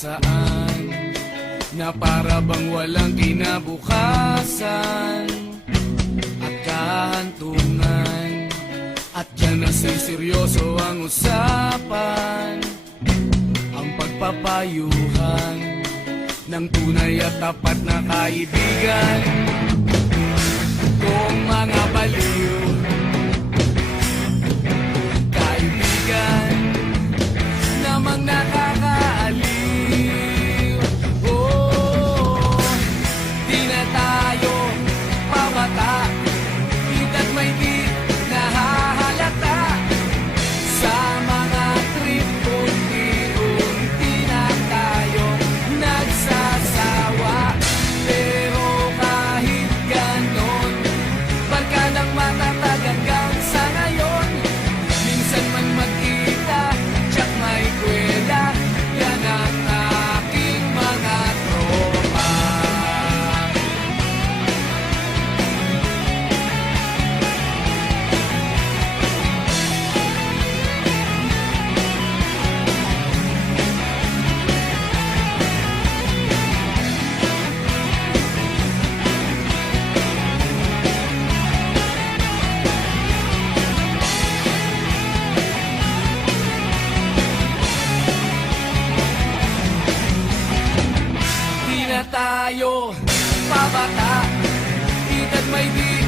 saan Na para bang walang kinabukasan At kahantungan At yan na seryoso ang usapan Ang pagpapayuhan Ng tunay at tapat na kaibigan Kung mga baliw tayo pabata Itat may di